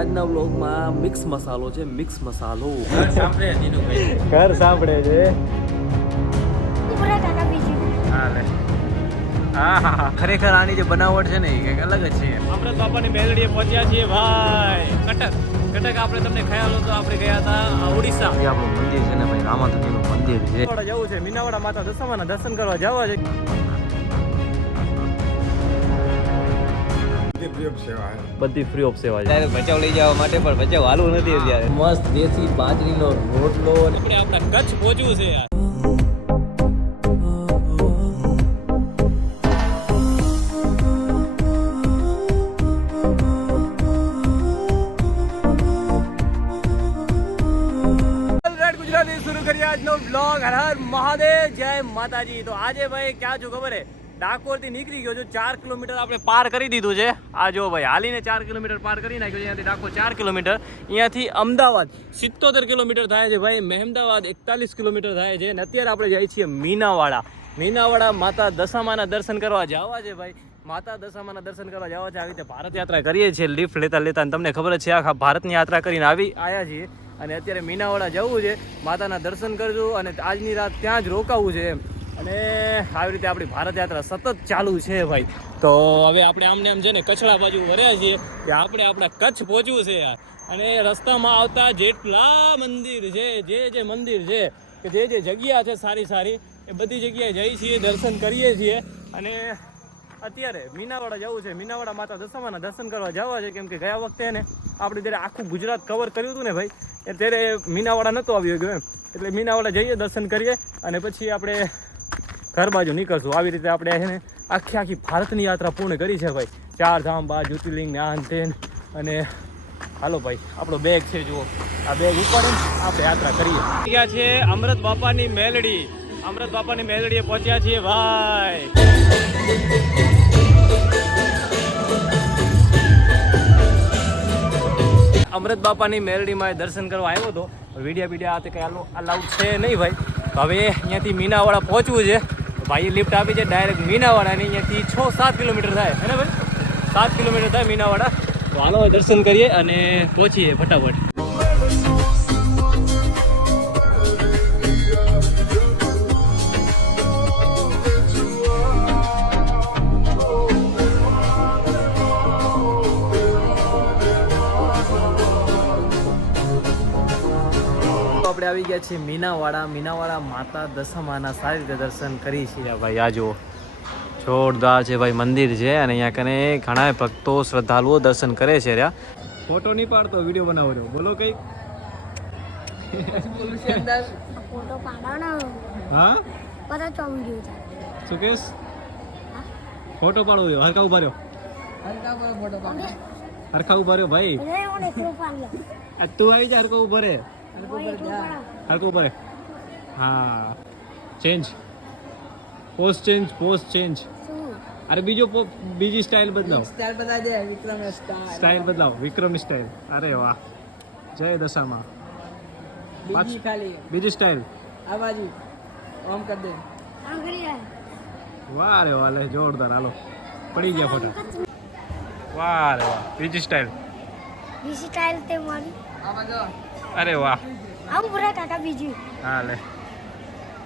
આજના વ્લોગમાં મિક્સ મસાલો છે. મિક્સ મસાલો ઘર સાંભળે છે. ખરેખર આની જે બનાવટ છે ને એ કંઈક અલગ જ છે. અમૃત બાપાની મેલડીએ પહોંચ્યા છીએ ભાઈ. કટક આપણે તમને ખ્યાલ હતો આપણે ગયા હતા ઓડિશા. આપણું મંદિર છે ને ભાઈ, રામાધણીનું મંદિર છે. જવું છે મીનાવાડા માતા દશામાના દર્શન કરવા જવા છે. બધી ફ્રી ઓફ સેવા છે. બચાવ લઈ જવા માટે પણ બચાવ હાલવું નથી અત્યારે. મસ્ત દેશી બાજરીનો રોટલો. આપણે આપણા કચ્છ પહોંચવું છે યાર. ગુજરાતી શરૂ કરીએ આજનો બ્લોગ. હર હર મહાદેવ, જય માતાજી. તો આજે ભાઈ ક્યાં છું ખબર હે? ડાકોર થી નીકળી ગયો છું. 4 કિલોમીટર આપણે પાર કરી દીધું છે. આ જો ભાઈ હાલીને 4 કિલોમીટર પાર કરી નાખ્યો. અહીંયાથી ડાકોર 4 કિલોમીટર, અહીંયાથી અમદાવાદ 77 કિલોમીટર થાય છે ભાઈ. મહેમદાવાદ 41 કિલોમીટર થાય છે. અને અત્યારે આપણે જઈએ છીએ મીનાવાડા માતા દશામાના દર્શન કરવા જવા છે ભાઈ. માતા દશામાના દર્શન કરવા જવા છે. આવી રીતે ભારત યાત્રા કરીએ છીએ લિફ્ટ લેતા લેતા. તમને ખબર જ છે આખા ભારતની યાત્રા કરીને આવ્યા છીએ. અને અત્યારે મીનાવાડા જવું છે, માતાના દર્શન કરશું અને આજની રાત ત્યાં જ રોકાવું છે. અને આવી રીતે આપણી ભારત યાત્રા સતત ચાલુ છે ભાઈ. તો હવે આપણે આમને આમ છે ને કચ્છડા બાજુ વર્યા છીએ કે આપણે આપણા કચ્છ પહોંચવું છે યાર. અને રસ્તામાં આવતા જેટલા મંદિર છે, જે મંદિર છે કે જે જગ્યા છે સારી એ બધી જગ્યાએ જઈએ છીએ, દર્શન કરીએ છીએ. અને અત્યારે મીનાવાડા જવું છે. મીનાવાડા માતા દશામાના દર્શન કરવા જવા છે. કેમ કે ગયા વખતે ને આપણે જ્યારે આખું ગુજરાત કવર કર્યું હતું ને ભાઈ, ત્યારે મીનાવાડા નહોતો આવ્યો ગયો એમ. એટલે મીનાવાડા જઈએ, દર્શન કરીએ અને પછી આપણે ઘર બાજુ નીકળશું. આવી રીતે આપણે છે ને આખી ભારતની યાત્રા પૂર્ણ કરી છે ભાઈ. 4 ધામ 12 જ્યોતિર્લિંગ ને આન તેન. અને હાલો ભાઈ, આપણો બેગ છે જુઓ, આ બેગ ઉપાડીને આપણે યાત્રા કરીએ. ક્યાં છે અમૃત બાપાની મેલડી. અમૃત બાપાની મેલડીએ પહોંચ્યા છીએ ભાઈ. અમૃત બાપાની મેલડીમાં દર્શન કરવા આવ્યો હતો. વિડીયા આ કંઈ અલાઉડ છે નહીં ભાઈ. તો હવે અહીંયાથી મીનાવાડા પહોંચવું છે. ભાઈએ લિફ્ટ આપી છે ડાયરેક્ટ મીનાવાડા. અને અહીંયાથી 6-7 કિલોમીટર થાય હે ને ભાઈ? 7 કિલોમીટર થાય મીનાવાડા. તો હાલો દર્શન કરીએ અને પહોંચીએ ફટાફટ. આપણે આવી ગયા છીએ મીનાવાડા માતા દશામાના સારી રીતે દર્શન કરી છીએ ભાઈ. આ જુઓ જોરદાર છે ભાઈ મંદિર છે. અને અહીંયા કને ઘણા ભક્તો શ્રદ્ધાળુઓ દર્શન કરે છે. રહ્યા ફોટો નહીં પાડતો, વિડીયો બનાવો છો. બોલો કઈ હા શું કેસ? ફોટો પાડવો રહ્યો. હરખા ઉભા રહ્યો ભાઈ. તું આવી જા, હરખા ઉભા રે. હરકો ઉપર હા, ચેન્જ પોઝ ચેન્જ. અરે બીજી સ્ટાઇલ બદલાવ. સ્ટાઇલ બદલાવ, વિક્રમ સ્ટાઇલ. અરે વાહ, જય દશામાં. બીજી સ્ટાઇલ આ બાજુ ઓમ કર દે. વાહ રે વાહ, લે જોરદાર. હાલો પડી ગયા ફોટા. વાહ રે વાહ, બીજી સ્ટાઇલ તે મારી. અરે વાહ, આમ પૂરા કાકા બીજી. હા લે.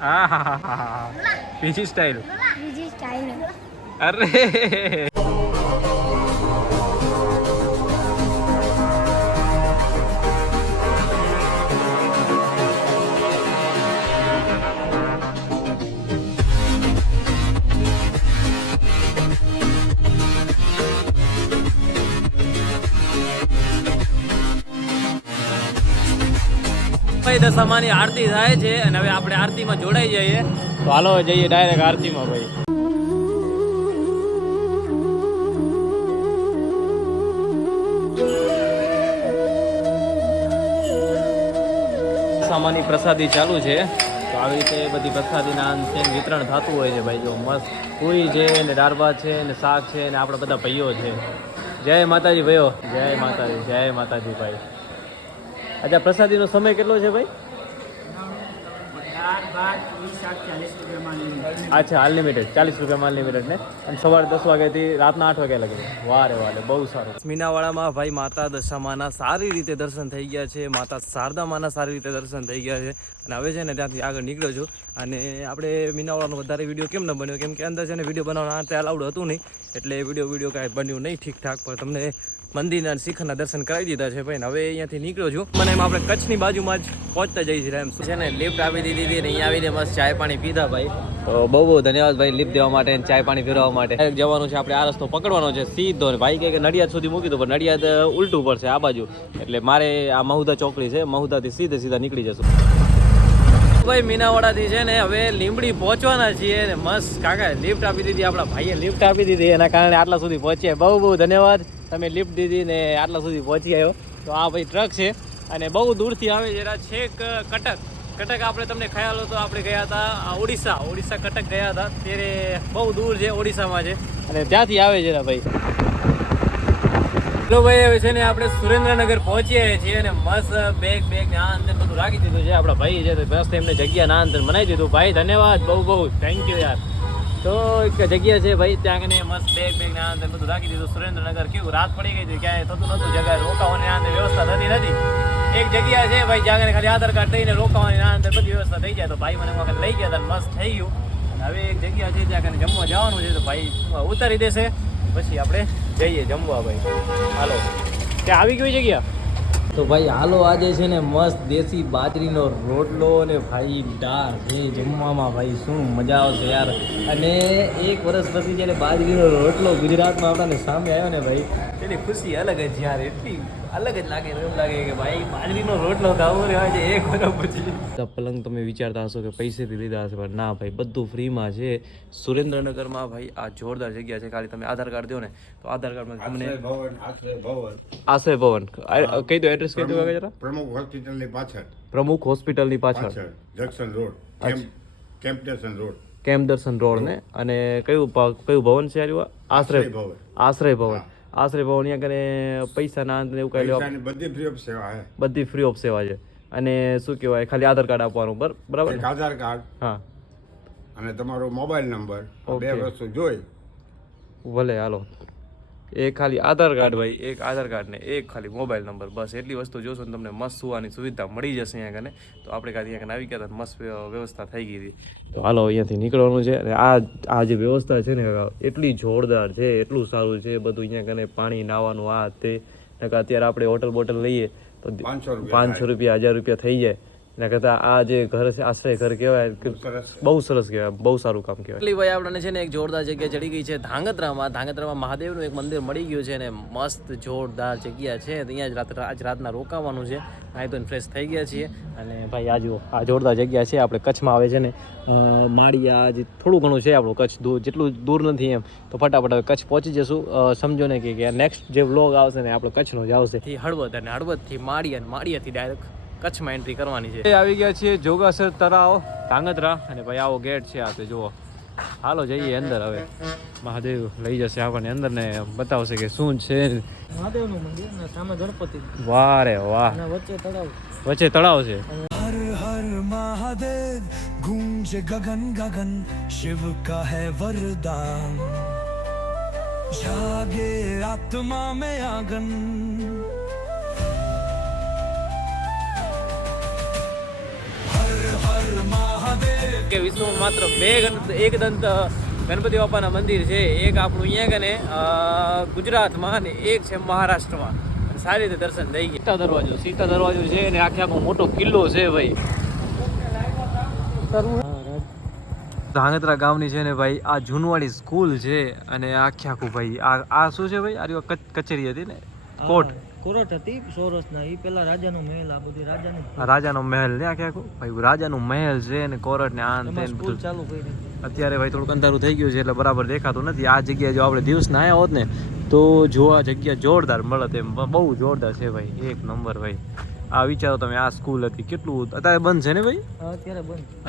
હા બીજી સ્ટાઇલ. અરે દશામાની આરતી થાય છે અને હવે આપણે આરતીમાં જોડાઈ જઈએ. તો હાલો જઈએ ડાયરેક્ટ આરતીમાં ભાઈ. દશામાની પ્રસાદી ચાલુ છે. તો આવી રીતે બધી પ્રસાદીના વિતરણ થતું હોય છે ભાઈ. જો મસ્ત પૂરી છે ને દાળ ભાત છે ને શાક છે ને આપણા બધા ભાઈઓ છે. જય માતાજી ભાઈઓ, જય માતાજી ભાઈ. અચ્છા, પ્રસાદીનો સમય કેટલો છે ભાઈ? અચ્છા અનલિમિટેડ 40 રૂપિયામાં અનલિમિટેડ ને અને સવારે 10 વાગ્યાથી રાતના 8 વાગ્યા લગી વારે વારે બહુ સારું. મીનાવાડામાં ભાઈ માતા દશામાના સારી રીતે દર્શન થઈ ગયા છે, માતા શારદામાના સારી રીતે દર્શન થઈ ગયા છે અને હવે છે ને ત્યાંથી આગળ નીકળ્યો છું. અને આપણે મીનાવાડાનો વધારે વિડીયો કેમ ન બન્યો, કેમ કે અંદર છે ને વિડીયો બનાવવાનો આ અલાઉડ હતું નહીં, એટલે વિડીયો કાંઈ બન્યું નહીં ઠીકઠાક. પણ તમને મંદિરના શિખરના દર્શન કરાવી દીધા છે ભાઈ. હવે અહીંયાથી નીકળ્યો છું મને એમ આપણે કચ્છની બાજુમાં જ પહોંચતા જઈએ છીએ એમ છે ને. લિફ્ટ આપી દીધી હતી અને અહીંયા આવીને મસ્ત ચાય પાણી પીધા ભાઈ. તો બહુ બહુ ધન્યવાદ ભાઈ લિફ્ટ દેવા માટે, ચાય પાણી પીરવવા માટે. જવાનું છે આપણે, આ રસ્તો પકડવાનો છે સીધો. ભાઈ કે નડિયાદ સુધી મૂકી દો, પણ નડિયાદ ઉલટું પડશે આ બાજુ, એટલે મારે આ મહુધા ચોકડી છે, મહુધાથી સીધા નીકળી જશું ભાઈ. મીનાવાડાથી છે ને હવે લીંબડી પહોંચવાના છીએ ને મસ્ત કાકા લિફ્ટ આપી દીધી, આપણા ભાઈએ લિફ્ટ આપી દીધી, એના કારણે આટલા સુધી પહોંચ્યા. બહુ બહુ ધન્યવાદ, તમે લિફ્ટ દીધી ને આટલા સુધી પહોંચી આવ્યો. તો આ ભાઈ ટ્રક છે અને બહુ દૂરથી આવે જરા છેક કટક આપણે તમને ખ્યાલ હતો આપણે ગયા હતા ઓડિશા કટક ગયા હતા, ત્યારે બહુ દૂર છે, ઓડિશામાં છે અને ત્યાંથી આવે જરા ભાઈ. ચલો ભાઈ હવે છે ને આપણે સુરેન્દ્રનગર પહોંચીએ છીએ અને મસ્ત બેગ ના અંદર બધું રાખી દીધું છે. આપણા ભાઈ છે તો મસ્ત એમને જગ્યા ના અંદર બનાવી દીધું. ભાઈ ધન્યવાદ, બહુ થેન્ક યુ યાર. તો એક જગ્યા છે ભાઈ, ત્યાં કને મસ્ત બેગ ના અંદર બધું રાખી દીધું. સુરેન્દ્રનગર કેવું રાત પડી ગઈ હતી, ક્યાંય થતું નહોતું, જગ્યાએ રોકાવાની અંદર વ્યવસ્થા થતી નથી. એક જગ્યા છે ભાઈ જ્યાં ખાલી આધાર કાર્ડ લઈને રોકાવાની અંદર બધી વ્યવસ્થા થઈ જાય. તો ભાઈ મને વખત લઈ ગયા હતા, મસ્ત થઈ ગયું. અને હવે એક જગ્યા છે જ્યાં કને જમવા જવાનું છે, તો ભાઈ ઉતારી દેશે પછી આપણે જઈએ જમવા ભાઈ. હાલો ત્યાં આવી ગઈ જગ્યા. તો ભાઈ હાલો આજે છે ને મસ્ત દેશી બાજરીનો રોટલો અને ભાઈ દાળ છે જમવામાં. ભાઈ શું મજા આવશે યાર. અને 1 વર્ષ પછી જ્યારે બાજરીનો રોટલો ગુજરાતમાં આપણાને સામે આવ્યો ને ભાઈ, એની ખુશી અલગ જ યાર, એટલી અલગ જ લાગે. એમ લાગે કે ભાઈ બાજરીનો રોટલો ખાવો રહ્યો છે 1 વર્ષ પછી. પલંગ તમે વિચારતા હશો કે પૈસેથી લીધા હશે, પણ ના ભાઈ બધું ફ્રીમાં છે. સુરેન્દ્રનગરમાં ભાઈ આ જોરદાર જગ્યા છે. ખાલી તમે આધાર કાર્ડ દો ને તો આધાર કાર્ડમાં તમને આશ્રય ભવન કહી દો, એડ્રેસ કહી દો જરા. પ્રમુખ હોસ્પિટલની પાછળ જંકશન રોડ, કેમ્પ દર્શન રોડ ને. અને કયું ભવન છે આર્યું? આશ્રય ભવન. આશ્રય ભવન અહીંયા કને પૈસાના અંત એવું કઈ લેવા બધી ફ્રી ઓફ સેવા છે. અને શું કહેવાય ખાલી આધાર કાર્ડ આપવાનું બરાબર? આધાર કાર્ડ હા અને તમારો મોબાઈલ નંબર, 2 વસ્તુ જોઈ ભલે હાલો. એક ખાલી આધાર કાર્ડ ભાઈ, એક આધાર કાર્ડ ને એક ખાલી મોબાઈલ નંબર, બસ એટલી વસ્તુ જોશો ને તમને મસ્ત સુવાની સુવિધા મળી જશે અહીંયા કને. તો આપણે કાંઈ અહીંયા આવી ગયા હતા, મસ્ત વ્યવસ્થા થઈ ગઈ હતી. તો હાલો અહીંયાથી નીકળવાનું છે. અને આ જે વ્યવસ્થા છે ને એટલી જોરદાર છે, એટલું સારું છે બધું અહીંયા કને. પાણી નાવાનું આ તે અત્યારે આપણે હોટલ બોટલ લઈએ તો 500 રૂપિયા 1000 રૂપિયા થઈ જાય. એના કરતાં આ જે ઘર છે આશ્રય ઘર કહેવાય, બહુ સરસ કહેવાય, બહુ સારું કામ કહેવાય. એટલી ભાઈ આપણને છે ને એક જોરદાર જગ્યા ચડી ગઈ છે ધાંગધ્રામાં મહાદેવનું એક મંદિર મળી ગયું છે અને મસ્ત જોરદાર જગ્યા છે. અહીંયા જ આજ રાતના રોકાવાનું છે. અહીં તો ફ્રેશ થઈ ગયા છીએ. અને ભાઈ આ જોરદાર જગ્યા છે. આપણે કચ્છમાં આવે છે ને માળિયા જે થોડું ઘણું છે આપણું કચ્છ જેટલું દૂર નથી એમ. તો ફટાફટ હવે કચ્છ પહોંચી જશું. સમજો ને કે નેક્સ્ટ જે વ્લોગ આવશે ને આપણો કચ્છનો જ આવશે. હળવદ અને હળવદથી માળિયાથી ડાયરેક્ટ કચ્છમાં એન્ટ્રી કરવાની છે. આવી ગયા છીએ જોગાસર તળાવ ધાંગધ્રા. અને ભાઈ આવો ગેટ છે આ તે જુઓ. હાલો જઈએ અંદર. હવે મહાદેવ લઈ જશે આપણને અંદર ને બતાવશે કે શું છે. મહાદેવનું મંદિર ને સામે ગણપતિ. વાહ રે વાહ. વચ્ચે તળાવ છે. हर हर महादेव गूंजे गगन गगन शिव का है वरदान जागे आत्मा में आगन કે વિશ્વમાં માત્ર 2 એકદંત ગણપતિ બાપાના મંદિર છે. એક આપણું અહીંયા કને ગુજરાતમાં અને એક છે મહારાષ્ટ્રમાં. સારી રીતે દર્શન થઈ ગયા. સીતા દરવાજો છે અને આખો મોટો કિલ્લો છે ભાઈ. ધાંગધ્રા ગામની છે ને ભાઈ આ જૂનવાડી સ્કૂલ છે. અને આખું ભાઈ આ શું છે ભાઈ? આ કચેરી હતી ને, કોર્ટ હતી સોરસના. એ પેલા રાજાનો મહેલ, આ બધી રાજાનો મહેલ ને આખું ભાઈ રાજાનું મહેલ છે ને કોરટ ને આ સ્કૂલ ચાલુ કરી. અત્યારે ભાઈ થોડુંક અંધારું થઈ ગયું છે એટલે બરાબર દેખાતું નથી. આ જગ્યાએ જો આપણે દિવસના આવ્યા હોત ને તો જોવા જગ્યા જોરદાર મળત એમ. બહુ જોરદાર છે ભાઈ, એક નંબર ભાઈ. આ વિચારો તમે, આ સ્કૂલ હતી કેટલું અત્યારે બંધ છે ને ભાઈ?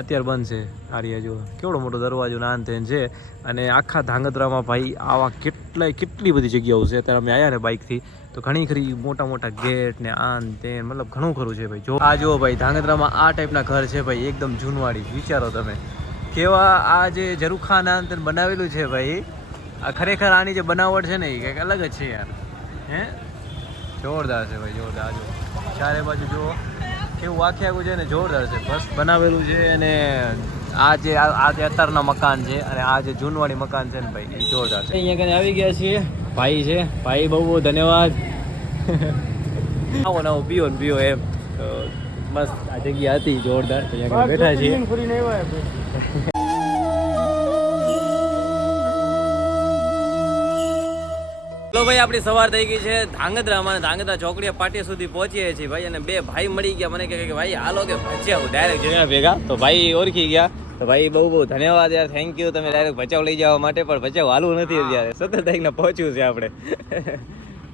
અત્યારે બંધ છે. આર્યા જો કેવડો મોટો દરવાજો નાન તેન છે. અને આખા ધાંગધ્રામાં ભાઈ આવા કેટલી બધી જગ્યાઓ છે. અત્યારે અમે આવ્યા ને બાઇકથી તો ઘણી ખરી મોટા મોટા ગેટ ને આન તે મતલબ ઘણું ખરું છે ભાઈ. જો આ જુઓ ભાઈ ધાંગધ્રામાં આ ટાઈપના ઘર છે ભાઈ, એકદમ જૂનવાડી. વિચારો તમે કેવા આ જે ઝરૂખાન આન તેન બનાવેલું છે ભાઈ. આ ખરેખર આની જે બનાવટ છે ને એ કંઈક અલગ જ છે યાર. હે જોરદાર છે ભાઈ, જોરદાર. જો ચારે બાજુ જુઓ કેવું આખું છે ને, જોરદાર છે. બસ બનાવેલું છે. અને આ જે અત્યારના મકાન છે અને આ જે જૂનવાડી મકાન છે ને ભાઈ એ જોરદાર છે. અહીંયા કને આવી ગયા છીએ, ભાઈ છે. ભાઈ બહુ બહુ ધન્યવાદ. આવો નવો પીઓ ને પીઓ એમ. તો મસ્ત આ જગ્યા હતી જોરદાર. અહીંયા કને બેઠા છીએ. તો ભાઈ આપણી સવાર થઈ ગઈ છે ધાંગધ્રામાં. ધાંગધ્રા ચોકડીયા પાટિયા સુધી પહોંચીએ છીએ ભાઈ. અને બે ભાઈ મળી ગયા. મને કહે કે ભાઈ હાલો કે ભચાઉ ડાયરેક્ટ જણા ભેગા. તો ભાઈ ઓળખી ગયા. તો ભાઈ બહુ બહુ ધન્યવાદ યાર, થેન્ક યુ. તમે ડાયરેક્ટ ભચાઉ લઈ જવા માટે. પણ ભચાઉ હાલવું નથી અત્યારે, 17 તારીખના પહોંચ્યું છે આપણે.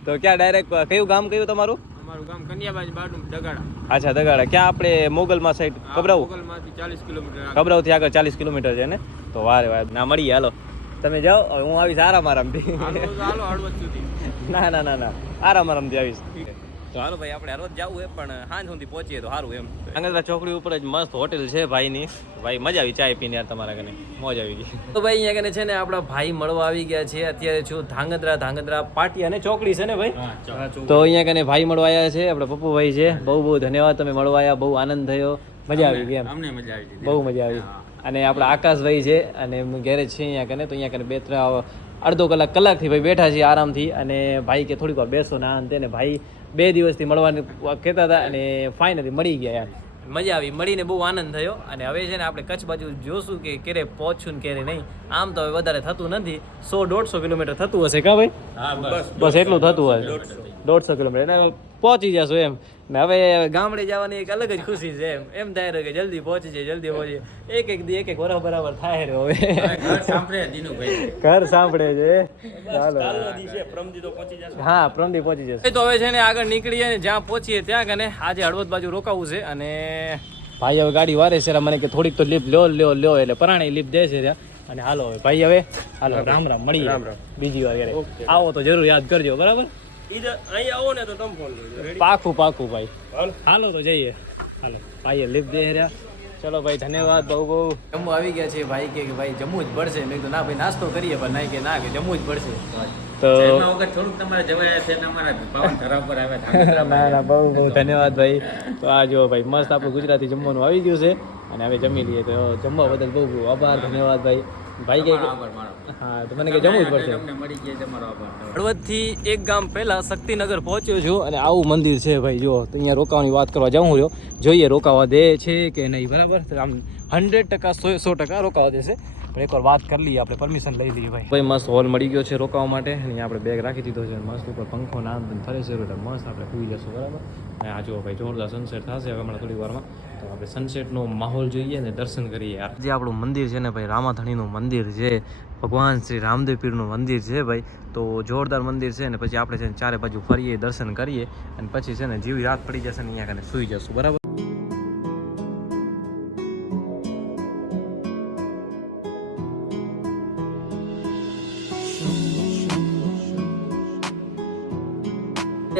તો ક્યાં ડાયરેક્ટ કયું ગામ કયું તમારું? અમારું ગામ કન્યાબાજ બાડુમ દગાડા. અચ્છા દગાડા. ક્યાં આપણે મોગલમાં સાઈડ કબરાઉ? મોગલમાંથી 40 કિલોમીટર. કબરાઉથી આગળ 40 કિલોમીટર છે ને. તો વારે વારે ના મળીએ. હાલો તમે જાઓ, હું આવીશ આરામ આરામથી. હાલો હળવદ સુધી. ના ના ના ના આરામ આરામથી આવીશ. તો હાલો ભાઈ આપણે હળવદ જવું હોય પણ સાંજ સુધી પહોંચીએ તો સારું એમ. ધાંગધ્રા ચોકડી ઉપર જ મસ્ત હોટેલ છે ભાઈની. ભાઈ મજા આવી ચાય પીને યાર, તમારા કને મોજ આવી ગઈ. તો ભાઈ અહીંયા કને છે ને આપણા ભાઈ મળવા આવી ગયા છે. અત્યારે છું ધાંગધ્રા પાટિયા અને ચોકડી છે ને ભાઈ. તો અહીંયા કને ભાઈ મળવા આવ્યા છે. આપણા પપ્પુભાઈ છે. બહુ બહુ ધન્યવાદ, તમે મળવા આવ્યા. બહુ આનંદ થયો, મજા આવી ગઈ એમ. અમને મજા આવી, બહુ મજા આવી. અને આપણા આકાશભાઈ છે અને એમનું ગેરેજ છે અહીંયા કને. તો અહીંયા કને 2-3 અડધો કલાકથી ભાઈ બેઠા છીએ આરામથી. અને ભાઈ કે થોડીક વાર બેસો ના અંતે. ને ભાઈ 2 દિવસથી મળવાની કહેતા હતા અને ફાઇનલી મળી ગયા યાર. મજા આવી, મળીને બહુ આનંદ થયો. અને હવે છે ને આપણે કચ્છ બાજુ જોશું કે ક્યારે પહોંચશું ને ક્યારે નહીં. આમ તો હવે વધારે થતું નથી, 100-150 કિલોમીટર થતું હશે કા ભાઈ? બસ એટલું થતું હશે, 150 કિલોમીટર એટલે પહોંચી જશું એમ. ને હવે ગામડે જવાની એક અલગ જ ખુશી છે એમ થાય કે જલ્દી પહોંચી જાય, જલ્દી પહોંચી. એક વરસ બરાબર થાય રહ્યો હવે. ઘર સાંભળે છે. ચાલો હા પ્રમદી પહોંચી જશે. તો હવે છે ને આગળ નીકળીએ ને જ્યાં પહોંચીએ ત્યાં કને આજે હળવદ બાજુ રોકાવું છે. અને ભાઈ હવે ગાડી વારે છે મને કે થોડીક તો લીપ લ્યો એટલે પરાણે લીપ દે છે ત્યાં. અને હાલો હવે ભાઈ હવે હાલો રામ રામ મળીએ બીજી વાર આવો તો જરૂર યાદ કરજો બરાબર. અહીં આવો ને તો તમે ફોન કરજો. પાકું ભાઈ. હાલો તો જઈએ. હાલો ભાઈ લીપ દે રહ્યા. ચલો ભાઈ ધન્યવાદ બહુ બહુ. જમવા આવી ગયા છે ભાઈ કે ભાઈ જમવું જ પડશે. મેં કીધું ના ભાઈ નાસ્તો કરીએ પણ ના કે જમવું જ પડશે. તો થોડુંક તમારે જવાય છે ને અમારા પાવન ધરા પર આવ્યા. ના બહુ બહુ ધન્યવાદ ભાઈ. તો આ જો ભાઈ મસ્ત આપણું ગુજરાતી જમવાનું આવી ગયું છે અને હવે જમી લઈએ. તો જમવા બદલ બહુ બહુ આભાર, ધન્યવાદ ભાઈ. ભાઈ કે હા તો મને કે જમવું જ પડશે. હળવદથી એક ગામ પહેલા શક્તિનગર પહોંચ્યો છું અને આવું મંદિર છે ભાઈ. જો તો અહીંયા રોકાવાની વાત કરવા જાઉં રહ્યો, જોઈએ રોકાવા દે છે કે નહીં. બરાબર આમ 100% 100% રોકાવા દેશે. પણ એકવાર વાત કરી લઈએ, આપણે પરમિશન લઈ લઈએ ભાઈ. ભાઈ મસ્ત હોલ મળી ગયો છે રોકાવા માટે. અહીંયા આપણે બેગ રાખી દીધો છે. મસ્ત ઉપર પંખો ના થરે છે એટલે મસ્ત આપણે સુઈ જશું બરાબર. અને આ જો ભાઈ જોરદાર સનસેટ થશે હવે હમણાં થોડી વારમાં. તો આપણે સનસેટનો માહોલ જોઈએ ને દર્શન કરીએ. જે આપણું મંદિર છે ને ભાઈ રામાધણીનું મંદિર છે, ભગવાન શ્રી રામદેવ પીરનું મંદિર છે ભાઈ. તો જોરદાર મંદિર છે ને પછી આપણે છે ને ચારે બાજુ ફરીએ, દર્શન કરીએ અને પછી છે ને જેવી રાત પડી જશે ને અહીંયા કને સુઈ જશું બરાબર.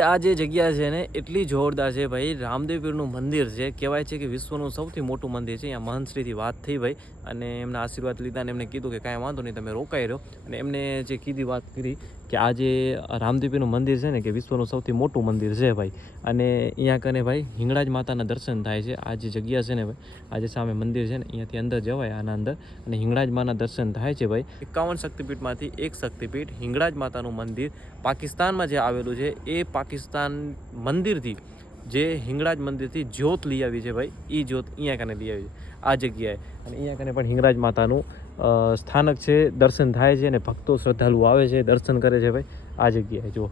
આ જે જગ્યા છે ને એટલી જોરદાર છે ભાઈ. રામદેવ પીરનું મંદિર છે, કહેવાય છે કે વિશ્વનું સૌથી મોટું મંદિર છે. અહીંયા મહંતશ્રીથી વાત થઈ ભાઈ અને એમના આશીર્વાદ લીધા અને એમને કીધું કે કાંઈ વાંધો નહીં તમે રોકાઈ રહ્યો. અને એમને જે કીધી વાત કરી કે આ જે રામદેવ પીરનું મંદિર છે ને કે વિશ્વનું સૌથી મોટું મંદિર છે ભાઈ. અને અહીંયા કને ભાઈ હિંગળાજ માતાના દર્શન થાય છે. આ જે જગ્યા છે ને ભાઈ, આ જે સામે મંદિર છે ને અહીંયાથી અંદર જવાય આના અંદર અને હિંગળાજ માના દર્શન થાય છે ભાઈ. 51 શક્તિપીઠમાંથી એક શક્તિપીઠ હિંગળાજ માતાનું મંદિર પાકિસ્તાનમાં જે આવેલું છે. એ પાકિસ્તાન મંદિરથી જે હિંગળાજ મંદિરથી જ્યોત લઈ આવી છે ભાઈ, એ જ્યોત અહીંયા કને લઈ આવી છે આ જગ્યાએ. અને અહીંયા કને પણ હિંગળાજ માતાનું સ્થાનક છે, દર્શન થાય છે અને ભક્તો શ્રદ્ધાળુ આવે છે, દર્શન કરે છે ભાઈ આ જગ્યાએ. જો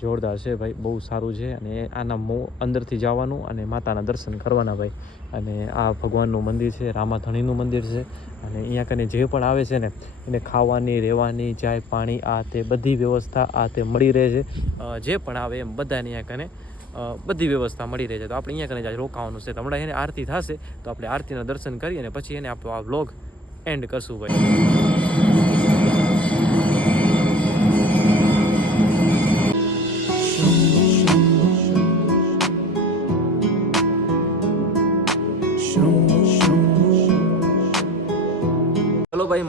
જોરદાર છે ભાઈ, બહુ સારું છે. અને આના અંદરથી જવાનું અને માતાના દર્શન કરવાના ભાઈ. અને આ ભગવાનનું મંદિર છે, રામાધણીનું મંદિર છે. અને અહીંયા કને જે પણ આવે છે ને એને ખાવાની, રહેવાની, ચાય પાણી આ તે બધી વ્યવસ્થા આ તે મળી રહે છે. જે પણ આવે એમ બધાને અહીંયા કને બધી વ્યવસ્થા મળી રહે છે. તો આપણે અહીંયા કને જ રોકાવાનું છે. તો હમણાં એને આરતી થશે તો આપણે આરતીના દર્શન કરી અને પછી એને આપણો આ વ્લોગ એન્ડ કરશું ભાઈ.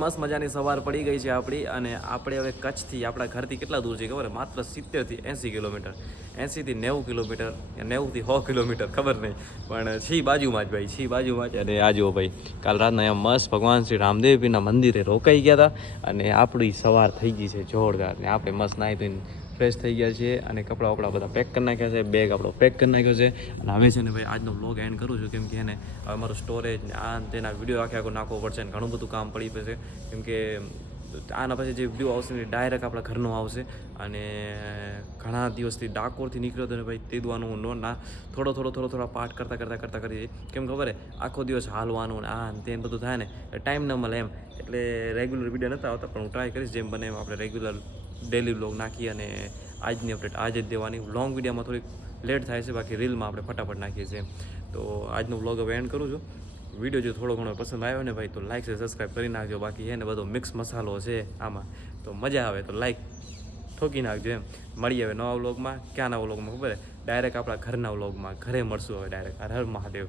મસ્ત મજાની સવાર પડી ગઈ છે આપણી અને આપણે હવે કચ્છથી આપણા ઘરથી કેટલા દૂર છે ખબર છે? માત્ર 70 થી 80 કિલોમીટર, 80 થી 90 કિલોમીટર, 90 થી 100 કિલોમીટર ખબર નહીં, પણ છી બાજુમાં જ ભાઈ, છી બાજુમાં જ. અને આ જુઓ ભાઈ, કાલ રાતના અહીંયા મસ્ત ભગવાન શ્રી રામદેવપીરના મંદિરે રોકાઈ ગયા હતા અને આપણી સવાર થઈ ગઈ છે જોરદાર. ને આપણે મસ્ત નાહી ધોઈને ફ્રેશ થઈ ગયા છીએ અને કપડાં વપડા બધા પેક કરી નાખ્યા છે, બેગ આપણો પેક કરી નાખ્યો છે. અને હવે છે ને ભાઈ આજનો વ્લોગ એન્ડ કરું છું, કેમ કે એને હવે મારું સ્ટોરેજ આ તેના વિડીયો આખો નાખવો પડશે અને ઘણું બધું કામ પડી પડશે, કેમ કે આના પછી જે વ્યૂ આવશે ને ડાયરેક્ટ આપણા ઘરનો આવશે. અને ઘણા દિવસથી ડાકોરથી નીકળ્યો હતો ને ભાઈ તેદવાનું ના થોડો પાઠ કરતાં કરીએ, કેમ ખબર હે આખો દિવસ હાલવાનું ને આ તે બધું થાય ને ટાઈમ ન મળે એમ, એટલે રેગ્યુલર વિડીયો નહોતા આવતા. પણ હું ટ્રાય કરીશ જેમ બને એમ આપણે રેગ્યુલર ડેલી વ્લોગ નાખીએ અને આજની અપડેટ આજે જ દેવાની. લોંગ વિડીયોમાં થોડીક લેટ થાય છે, બાકી રીલમાં આપણે ફટાફટ નાખીએ છીએ. તો આજનો વ્લોગ હવે એન્ડ કરું છું. વિડીયો જો થોડો ઘણો પસંદ આવ્યો ને ભાઈ તો લાઈક છે સબસ્ક્રાઈબ કરી નાખજો. બાકી છે ને બધો મિક્સ મસાલો છે આમાં, તો મજા આવે તો લાઈક ઠોકી નાખજો એમ. મળીએ હવે નવા વ્લોગમાં. ક્યાંના વ્લોગમાં ખબર હે? ડાયરેક્ટ આપણા ઘરના વ્લોગમાં. ઘરે મળશું હવે ડાયરેક્ટ. હર હર મહાદેવ.